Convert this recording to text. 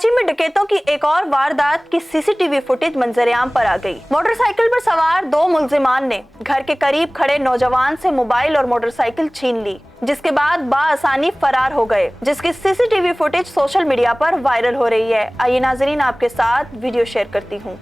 कराची में डकैतों की एक और वारदात की सीसीटीवी फुटेज मंजरेआम पर आ गई। मोटरसाइकिल पर सवार दो मुल्जिमान ने घर के करीब खड़े नौजवान से मोबाइल और मोटरसाइकिल छीन ली, जिसके बाद बाआसानी फरार हो गए, जिसकी सीसीटीवी फुटेज सोशल मीडिया पर वायरल हो रही है। आइए नाजरीन, आपके साथ वीडियो शेयर करती हूँ।